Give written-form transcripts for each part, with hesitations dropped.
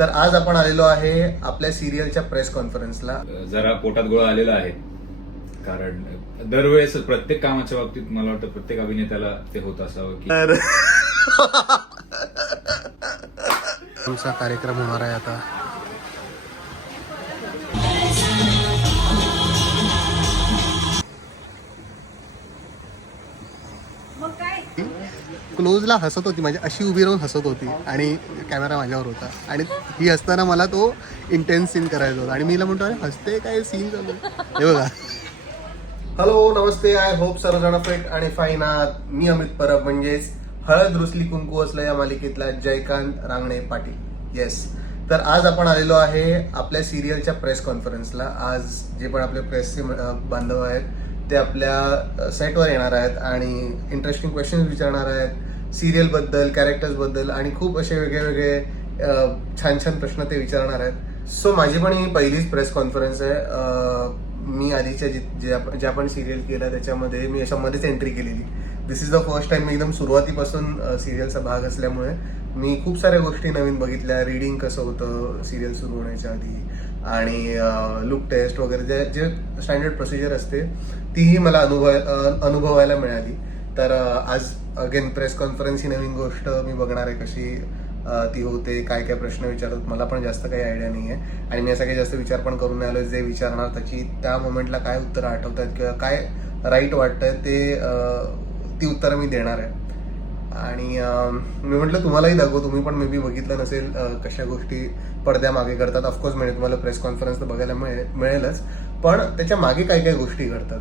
तर आज आपण आलेलो आहे आपल्या सिरियलच्या प्रेस कॉन्फरन्सला. जरा पोटात गोळा आलेला आहे, कारण दरवेळेस प्रत्येक कामाच्या बाबतीत मला वाटतं प्रत्येक अभिनेत्याला ते होत असावं की तर आमचा कार्यक्रम होणार आहे आता. क्लोजला हसत होती, म्हणजे अशी उभी राहून हसत होती आणि कॅमेरा माझ्यावर होता आणि ही हसताना मला तो इंटेन्स सीन करायचा होता आणि मी म्हणतो अरे हसते काय सीन चालू हे बघा. हॅलो नमस्ते, आय होप सर्वजण फिट आणि फाईन आहात. मी अमित परब, म्हणजेच हळद रुसली कुंकू असलं या मालिकेतला जयकांत रांगणे पाटील. येस, तर आज आपण आलेलो आहे आपल्या सिरियलच्या प्रेस कॉन्फरन्सला. आज जे पण आपले प्रेसचे बांधव आहेत ते आपल्या सेटवर येणार आहेत आणि इंटरेस्टिंग क्वेश्चन्स विचारणार आहेत सिरियल बद्दल, कॅरेक्टर्स बद्दल आणि खूप असे वेगळे वेगळे छान छान प्रश्न ते विचारणार आहेत. सो माझी पण ही पहिलीच प्रेस कॉन्फरन्स आहे. मी आधीच्या जे आपण सिरियल केलं त्याच्यामध्ये मी अशामध्येच एंट्री केलेली. दिस इज द फर्स्ट टाइम. मी एकदम सुरुवातीपासून सिरियलचा भाग असल्यामुळे मी खूप साऱ्या गोष्टी नवीन बघितल्या. रीडिंग कसं होतं सिरियल सुरू होण्याच्या आधी आणि लुक टेस्ट वगैरे जे स्टँडर्ड प्रोसिजर असते तीही मला अनुभवायला मिळाली. तर आज अगेन प्रेस कॉन्फरन्स ही नवीन गोष्ट मी बघणार आहे कशी ती होते, काय काय प्रश्न विचारतात. मला पण जास्त काही आयडिया नाही आहे आणि मी असा काही जास्त विचार पण करून नाही आलो. जे विचारणार त्याची त्या मोमेंटला काय उत्तरं आठवतात किंवा काय राईट वाटतंय ती उत्तरं मी देणार आहे. आणि मी म्हटलं तुम्हालाही दाखवू, तुम्ही पण मे बी बघितलं नसेल कशा गोष्टी पडद्या मागे करतात. ऑफकोर्स मिळेल तुम्हाला प्रेस कॉन्फरन्स तर बघायला मिळेलच, पण त्याच्या मागे काय काय गोष्टी घडतात.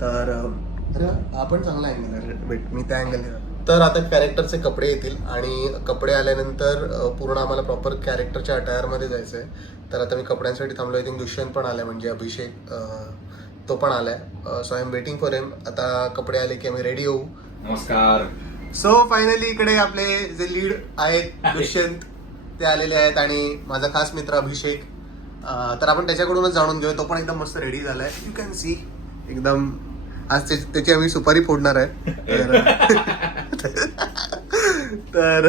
तर आपण चांगला अँगल आहे, वेट मी त्या अँगलने. तर आता कॅरेक्टरचे कपडे येतील आणि कपडे आल्यानंतर पूर्ण आम्हाला प्रॉपर कॅरेक्टरच्या अटायरमध्ये जायचं आहे. तर आता मी कपड्यांसाठी थांबलो. आय थिंक दुष्यंत पण आलाय, म्हणजे अभिषेक तो पण आलाय. So I am waiting for him. आता कपडे आले की आम्ही रेडी होऊ. नमस्कार. सो फायनली इकडे आपले जे लीड आहेत दुष्यंत ते आलेले आहेत आणि माझा खास मित्र अभिषेक. तर आपण त्याच्याकडूनच जाणून घेऊ. तो पण एकदम मस्त रेडी झालाय. यू कॅन सी एकदम. आज त्याची आम्ही सुपारी फोडणार आहे. तर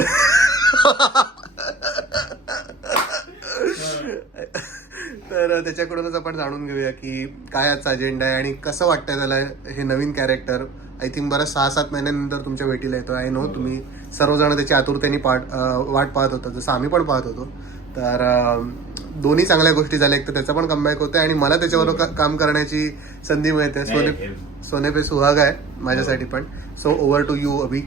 तर त्याच्याकडूनच आपण जाणून घेऊया की काय आजचा अजेंडा आहे आणि कसं वाटतंय त्याला हे नवीन कॅरेक्टर. आय थिंक बरं 6-7 महिन्यानंतर तुमच्या भेटीला येतो. आय नो तुम्ही सर्वजण त्याची आतुरतेने वाट पाहत होता, जसं आम्ही पण पाहत होतो. तर दोन्ही चांगल्या गोष्टी झाल्या. एक तर त्याचा पण कमबॅक होतोय आणि मला त्याच्याबरोबर काम करण्याची संधी मिळते. सोने पे सुहाग आहे माझ्यासाठी पण. So over to you Abhi.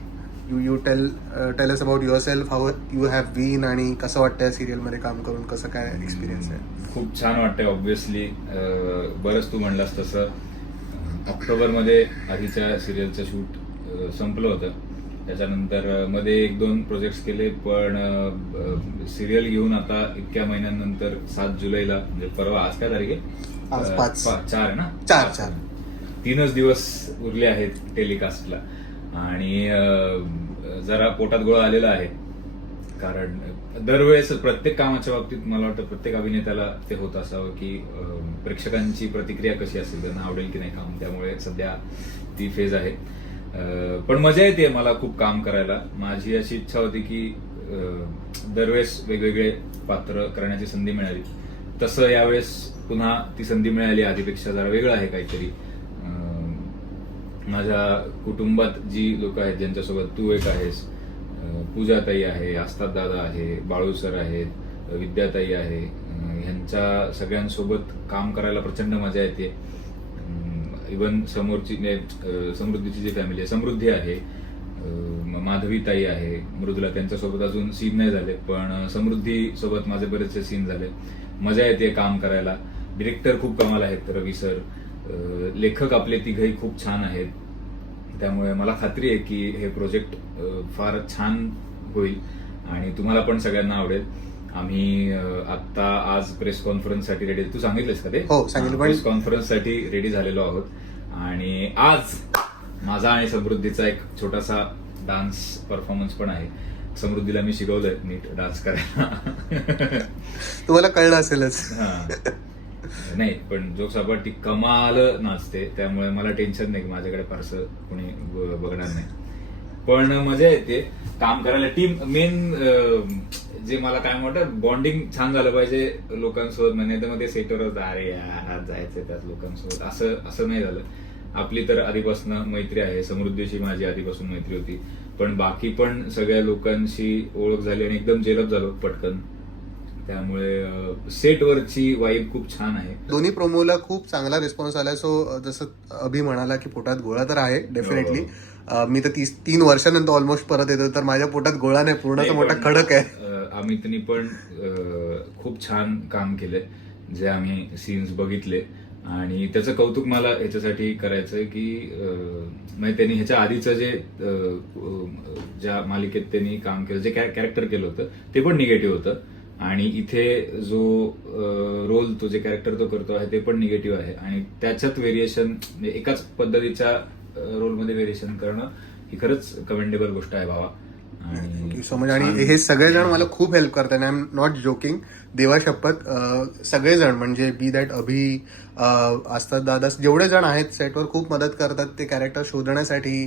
You tell us about yourself, how you have been आणि कसं वाटतंय सिरियलमध्ये काम करून, कसं काय एक्सपिरियन्स आहे. खूप छान वाटतंय. ऑब्व्हियसली बरंच तू म्हणलास तसं ऑक्टोबरमध्ये आधीच्या सिरियलचं शूट संपलं होतं. त्याच्यानंतर मध्ये 1-2 प्रोजेक्ट्स केले, पण सिरियल घेऊन आता इतक्या महिन्यानंतर 7 जुलैला, म्हणजे परवा, आज काय तारीख आहे? 4 आहे ना? 4 3च दिवस उरले आहेत टेलिकास्टला आणि जरा पोटात गोळा आलेला आहे, कारण दरवेळेस प्रत्येक कामाच्या बाबतीत मला वाटतं प्रत्येक अभिनेत्याला ते होत असावं की प्रेक्षकांची प्रतिक्रिया कशी असेल, त्यांना आवडेल की नाही काम. त्यामुळे सध्या ती फेज आहे. पण मजा येते मला खूप काम करायला. माझी अशी इच्छा होती की दरवेळेस वेगवेगळे पात्र करण्याची संधी मिळाली, तसं यावेळेस पुन्हा ती संधी मिळाली. आधीपेक्षा जरा वेगळं आहे काहीतरी. माझ्या कुटुंबात जी लोक आहेत ज्यांच्यासोबत तू एक आहेस, पूजाताई आहे, आस्ताद दादा आहे, बाळू सर आहेत, विद्याताई आहे, ह्यांच्या सगळ्यांसोबत काम करायला प्रचंड मजा येते. इव्हन समृद्धीची जी फॅमिली आहे, समृद्धी आहे, माधवीताई आहे, मृदुला, त्यांच्यासोबत अजून सीन नाही झाले, पण समृद्धी सोबत माझे बरेचसे सीन झाले. मजा येते काम करायला. डिरेक्टर खूप कमाल आहेत, रवी सर. लेखक आपले तिघही खूप छान आहेत. त्यामुळे मला खात्री आहे की हे प्रोजेक्ट फार छान होईल आणि तुम्हाला पण सगळ्यांना आवडेल. आम्ही आता आज प्रेस कॉन्फरन्ससाठी रेडी. तू सांगितलेस का ते? हो, सांगितलं. प्रेस कॉन्फरन्ससाठी रेडी झालेलो आहोत आणि आज माझा आणि समृद्धीचा एक छोटासा डान्स परफॉर्मन्स पण आहे. समृद्धीला मी शिकवलंय नीट डान्स करायला. तुम्हाला कळलं असेलच. नाही, पण जो सपाटी कमाल नाचते, त्यामुळे मला टेन्शन नाही की माझ्याकडे फारसं कोणी बघणार नाही. पण मजा येते काम करायला. टीम मेन जे मला काय म्हणतात बॉन्डिंग छान झालं पाहिजे लोकांसोबत. म्हणजे तर मग ते सेटवरच अरे यार आज जायचंय त्याच लोकांसोबत असं नाही झालं. आपली तर आधीपासून मैत्री आहे, समृद्धीशी माझी आधीपासून मैत्री होती, पण बाकी पण सगळ्या लोकांशी ओळख झाली आणि एकदम जेलप झालो पटकन. त्यामुळे सेटवरची वाईब खूप छान आहे. दोन्ही प्रोमोला खूप चांगला रिस्पॉन्स आला. सो जसं अभि म्हणाला की पोटात गोळा तर आहे डेफिनेटली. मी तर 3 वर्षानंतर ऑलमोस्ट परत येतो, तर माझ्या पोटात गोळा नाही, पूर्णचा मोठा खडक आहे. अमितनी पण खूप छान काम केलंय, जे आम्ही सीन्स बघितले. आणि त्याचं कौतुक मला ह्याच्यासाठी करायचंय की म्हणजे त्यांनी ह्याच्या आधीचं जे ज्या मालिकेत त्यांनी काम केलं, जे कॅरेक्टर केलं होतं ते पण निगेटिव्ह होतं. आणि इथे जो रोल तो जे कॅरेक्टर तो करतो आहे ते पण निगेटिव्ह आहे. आणि त्याच्यात व्हेरिएशन, एकाच पद्धतीच्या रोलमध्ये व्हेरिएशन करणं ही खरंच कमेंडेबल गोष्ट आहे भावा. Thank you so much. आणि हे सगळेजण मला खूप हेल्प करतात. आय एम नॉट जोकिंग, देवा शपथ. सगळेजण म्हणजे बी दॅट अभि, असतात दादा, जेवढे जण आहेत सेटवर खूप मदत करतात ते कॅरेक्टर शोधण्यासाठी,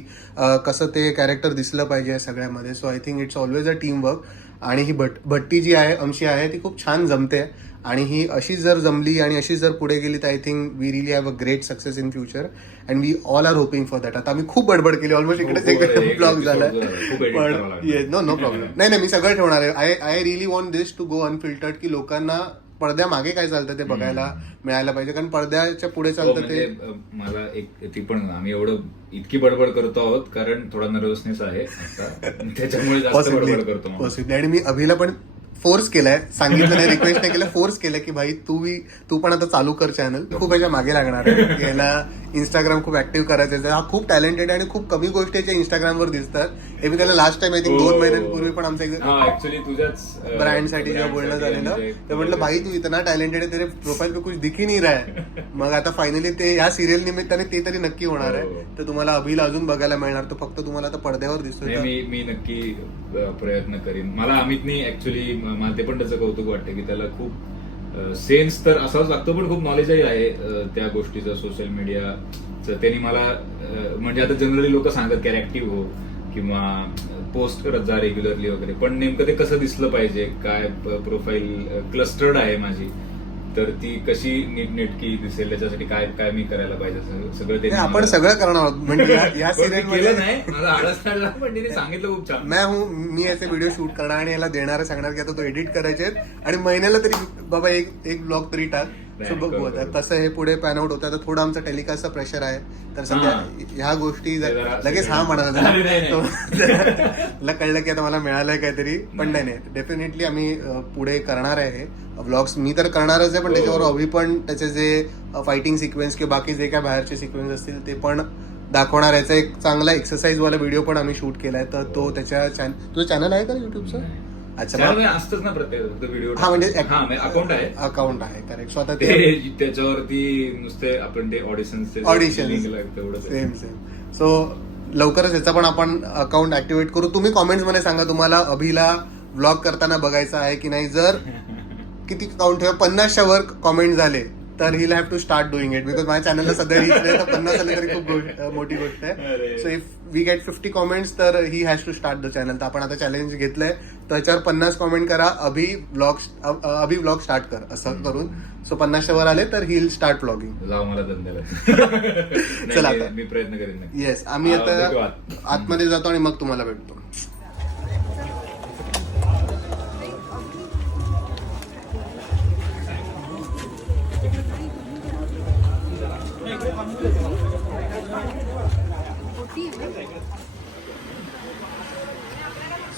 कसं ते कॅरेक्टर दिसलं पाहिजे सगळ्यामध्ये. So I think it's always a team work. आणि ही भट्टी जी आहे आमची आहे ती खूप छान जमते. आणि ही अशी जर जमली आणि अशी जर पुढे गेली तर I think we really have a great success in future and we all are hoping for that. आता आम्ही खूप बडबड केली, ऑलमोस्ट इकडेच एक ब्लॉग झालाय, पण नो प्रॉब्लेम. नाही मी सगळं ठेवणार आहे. I really want this to go unfiltered, की लोकांना पडद्या मागे काय चालतं ते बघायला मिळायला पाहिजे, कारण पडद्याच्या पुढे चालतं ते. मला एक ती पण आम्ही इतकी बडबड करतो आहोत कारण थोडा नर्वसनेस आहे त्याच्यामुळे जास्त बडबड करतो पॉसिबली. आणि मी अभिला पण फोर्स केलाय, सांगितलं नाही, रिक्वेस्ट नाही केलं, फोर्स केलं की भाई तू पण आता चालू कर चॅनल. खूप याच्या मागे लागणार आहे. याला इंस्टाग्राम खूप ऍक्टिव्ह करायचं आहे. हा खूप टॅलेंटेड आहे आणि खूप कमी गोष्टी याच्या इंस्टाग्रामवर दिसतात. हे मी त्याला लास्ट टाइम आय थिंक 2 महिन्यांपूर्वी पण आमच्या तुझ्याच ब्रँडसाठी जेव्हा बोलणं झालेलं तर म्हटलं भाई तू इतना टॅलेंटेड आहे, तेरे प्रोफाईल पे कुछ दिख ही नाही रहा है. मग आता फायनली ते या सिरियल निमित्ताने ते तरी नक्की होणार आहे. तर तुम्हाला अभिला अजून बघायला मिळणार. तो फक्त तुम्हाला आता पडद्यावर दिसतोय. मी नक्की प्रयत्न करीन. मला अमितनी ऍक्च्युली मला ते पण त्याचं कौतुक वाटतं की त्याला खूप सेन्स तर असाच लागतो, पण खूप नॉलेजही आहे त्या गोष्टीचं, सोशल मीडियाचं. त्यांनी मला म्हणजे आता जनरली लोक सांगतात की ऍक्टिव्ह हो किंवा पोस्ट करत जा रेग्युलरली वगैरे, पण नेमकं ते कसं दिसलं पाहिजे, काय प्रोफाईल क्लस्टर्ड आहे माझी, तर ती कशी नीटनेटकी दिसेल त्याच्यासाठी काय काय मी करायला पाहिजे सगळं ते आपण सगळं करणार आहोत. म्हणजे या सिरियल केलं नाही, मला आळस काढला, पण तिने सांगितलं खूप छान. मी याचे व्हिडिओ शूट करणार आणि याला देणार, सांगणार की आता तो एडिट करायचे आणि महिन्याला तरी बाबा एक ब्लॉग तरी टाक. सो बघू आता कसं हे पुढे पॅन आउट होतं. आता थोडं आमचं टेलिकास्टचा प्रेशर आहे, तर सध्या ह्या गोष्टी लगेच हा म्हणाला मला कळलं की आता मला मिळालंय काहीतरी. पण नाही डेफिनेटली आम्ही पुढे करणार आहे व्लॉग्स. मी तर करणारच आहे, पण त्याच्यावर अभि पण त्याचे जे फायटिंग सिक्वेन्स किंवा बाकी जे काय बाहेरचे सिक्वेन्स असतील ते पण दाखवणार. याचा एक चांगला एक्सरसाइज वाला व्हिडिओ पण आम्ही शूट केलाय, तर तो त्याच्या तुझं चॅनल आहे का युट्यूबचं? अच्छा, असतंच ना प्रत्येक व्हिडिओ. हा म्हणजे अकाउंट आहे करेक्ट. स्वतः त्याच्यावरती नुसते आपण ते ऑडिशन सेम. सो लवकरच याचा पण आपण अकाउंट ऍक्टिव्हेट करू. तुम्ही कॉमेंट्स मध्ये सांगा तुम्हाला अभिला व्लॉग करताना बघायचा आहे की नाही. जर किती काउंट ठेवा 50च्या वर कॉमेंट झाले तर ही have to start doing it, because माझ्या चॅनलला सध्या रीच नाही, तर 50 आले तरी खूप मोठी गोष्ट आहे. So if we get 50 comments तर he has to start the channel. तर आपण आता चॅलेंज घेतलंय, त्याच्यावर 50 कॉमेंट करा, अभि व्लॉग स्टार्ट कर असं करून. सो 50च्या वर आले तर ही स्टार्ट व्लॉगिंग. चला आता मी प्रयत्न करेन. येस, आम्ही आता आतमध्ये जातो आणि मग तुम्हाला भेटतो.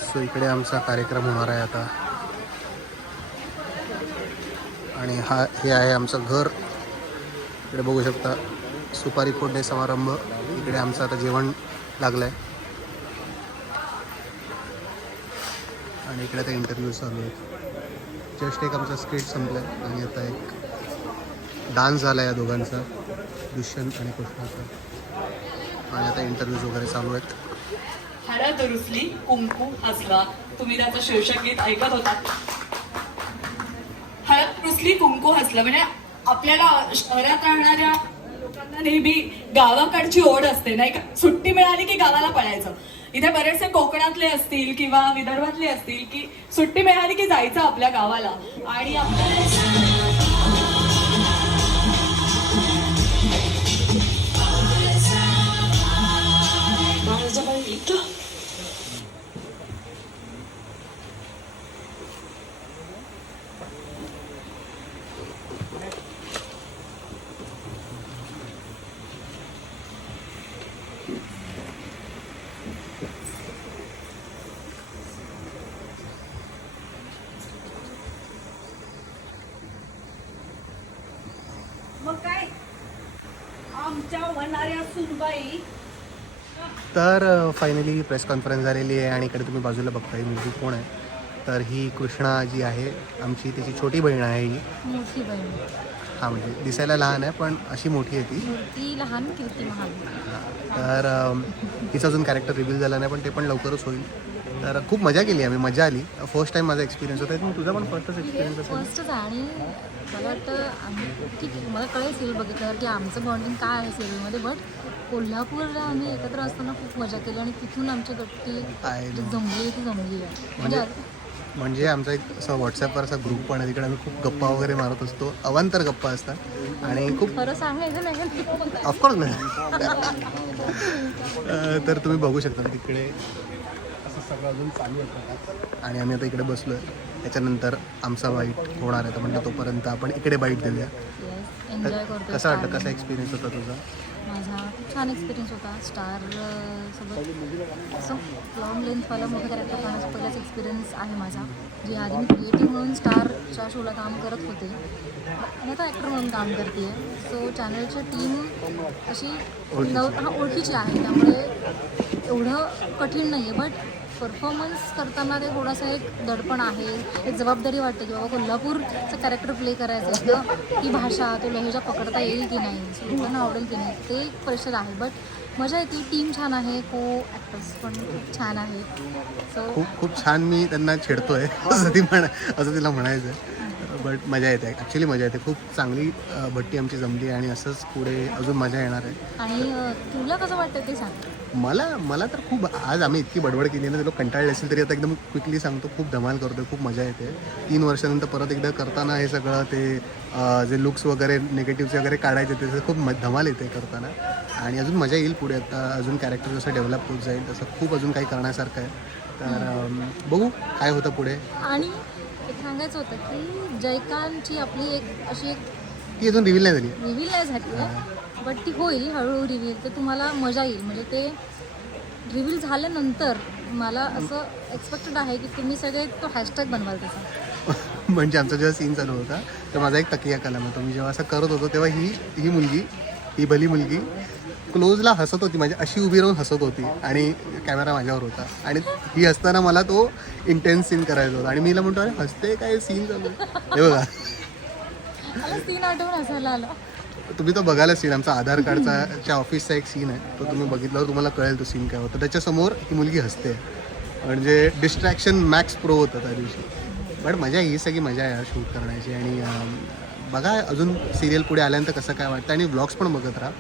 सो इकडे आमचा कार्यक्रम होणार आहे आता. आणि हे आहे आमचं घर. इकडे बघू शकता सुपारी फोडणे समारंभ. इकडे आमचं आता जेवण लागलंय आणि इकडे आता इंटरव्ह्यू चालू आहे. जस्ट एक आमचा स्किट संपलाय आणि आता एक डान्स झाला या दोघांचा, दुष्यंत आणि कृष्णाचा. आणि आता इंटरव्ह्यूज वगैरे चालू आहेत. हळद रुसली कुंकू हसला, तुम्ही त्याचं शीर्षक गीत ऐकत होता. हळद रुसली कुंकू हसलं म्हणजे आपल्याला शहरात राहणाऱ्या लोकांना नेहमी गावाकडची ओढ असते नाही का. सुट्टी मिळाली की गावाला पळायचं. इथे बरेचसे कोकणातले असतील किंवा विदर्भातले असतील की सुट्टी मिळाली की जायचं आपल्या गावाला आणि मग काय आमच्या होणाऱ्या सुनबाई तर फायनली प्रेस कॉन्फरन्स झालेली आहे आणि इकडे तुम्ही बाजूला बघताय मुलगी कोण आहे तर ही कृष्णा जी आहे आमची तिची छोटी बहीण आहे ही. मोठी बहीण हां म्हणजे दिसायला लहान आहे पण अशी मोठी आहे ती. मूर्ती लहान कीर्ती महान. तर हिचं अजून कॅरेक्टर रिव्हील झालं नाही पण ते पण लवकरच होईल. तर खूप मजा केली आम्ही, मजा आली. फर्स्ट टाईम माझा एक्सपिरियन्स होता. मग तुझा पण फर्स्टच एक्सपिरियन्स असेल. फर्स्टच आणि मला वाटतं ठीक आहे मला कळेल सिरियल बघितल्यावर की आमचं बॉन्डिंग काय आहे सिरियलमध्ये. बट कोल्हापूरला आम्ही एकत्र असताना खूप मजा केली आणि तिथून आमची गट्टी जी जमली ती जमली आहे. म्हणजे आमचा एक असा व्हॉट्सॲपवर असा ग्रुप पण आहे, तिकडे आम्ही खूप गप्पा वगैरे मारत असतो. अवांतर गप्पा असतात आणि खूप खरं सांगायचं नाही ऑफकोर्स नाही. तर तुम्ही बघू शकता तिकडे असं सगळं अजून चालू आहे आणि आम्ही आता इकडे बसलो आहे. त्याच्यानंतर आमचा बाईट होणार आहे तर म्हटलं तोपर्यंत आपण इकडे बाईट देऊया. एन्जॉय करतो. कसं वाटतं, कसा एक्सपिरियन्स होता तुझा? माझा खूप छान एक्सपिरियन्स होता. स्टार सोबत असं लॉंग लेंथवाला मोठं कॅरेक्टर करण्याचा पहिलाच एक्सपिरियन्स आहे माझा. जी आधी मी क्रिएटिव्ह म्हणून स्टारच्या शोला काम करत होते आणि आता ॲक्टर म्हणून काम करते आहे. सो चॅनलची टीम अशी ओळखीची आहे त्यामुळे एवढं कठीण नाही आहे. बट परफॉर्मन्स करताना ते थोडंसं एक दडपण आहे, एक जबाबदारी वाटते की बाबा कोल्हापूरचं कॅरेक्टर प्ले करायचं आहे तर ती भाषा तो लहेजा पकडता येईल की नाही, लोकांना आवडेल की नाही, ते एक प्रेशर आहे. बट मजा येते. टीम छान आहे, को ॲक्टर्स पण खूप छान आहेत. सो खूप छान मी त्यांना छेडतोय असं तिला म्हणायचं आहे. बट मजा येते, ॲक्च्युली मजा येते. खूप चांगली भट्टी आमची जमली आणि असंच पुढे अजून मजा येणार आहे. आणि तुला कसं वाटतं ते सांग. मला तर खूप, आज आम्ही इतकी बडबड केली ना, ते लोक कंटाळले असेल तरी आता एकदम क्विकली सांगतो, खूप धमाल करतो, खूप मजा येते. 3 वर्षानंतर परत एकदा करताना हे सगळं ते जे लुक्स वगैरे निगेटिव्हचे वगैरे काढायचे ते खूप धमाल येते करताना आणि अजून मजा येईल पुढे. आता अजून कॅरेक्टर जसं डेव्हलप होत जाईल तसं खूप अजून काही करण्यासारखं आहे. तर बघू काय होतं पुढे. आणि एक सांगायचं होतं की जयकांतची आपली एक अशी एक ती अजून रिव्हील नाही झाली. रिव्हील नाही झाली आहे बट ती होईल हळूहळू रिव्हील. तर तुम्हाला मजा येईल. म्हणजे ते रिव्हील झाल्यानंतर मला असं एक्सपेक्टेड आहे की तुम्ही सगळे तो हॅशटॅग बनवाल त्याचा. म्हणजे आमचा जेव्हा सीन चालू होता तर माझा एक तकिया कलम होता. मी जेव्हा असं करत होतो तेव्हा ही मुलगी, ही भली मुलगी क्लोजला हसत होती, म्हणजे अशी उभी राहून हसत होती आणि कॅमेरा माझ्यावर होता आणि ही हसताना मला तो इंटेन्स सीन करायचा होता आणि मी हिला म्हणतो अरे हसते काय, सीन चालू हे बघा. मला सीन आठवून हसायला आलं. तुम्ही तो बघायला सीन आमचा आधार कार्डचा ऑफिसचा एक सीन आहे, तो तुम्ही बघितल्यावर तुम्हाला कळेल तो सीन काय होतं. त्याच्यासमोर ही मुलगी हसते म्हणजे डिस्ट्रॅक्शन मॅक्स प्रो होतं त्या दिवशी. बट मजा, ही सगळी मजा आहे शूट करण्याची. आणि बघा अजून सिरियल पुढे आल्यानंतर कसं काय वाटतं आणि व्लॉग्स पण बघत राहा.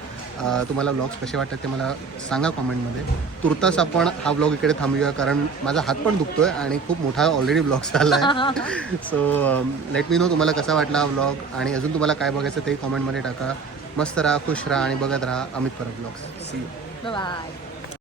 तुम्हाला व्लॉग्स कसे वाटतात ते मला सांगा कॉमेंटमध्ये. तुर्तास आपण हा व्लॉग इकडे थांबूया कारण माझा हात पण दुखतो आहे आणि खूप मोठा ऑलरेडी व्लॉग झाला आहे. सो लेट मी नो तुम्हाला कसा वाटला हा व्लॉग आणि अजून तुम्हाला काय बघायचं ते कॉमेंटमध्ये टाका. मस्त राहा, खुश राहा आणि बघत राहा Amit Parab vlogs. See you. Bye.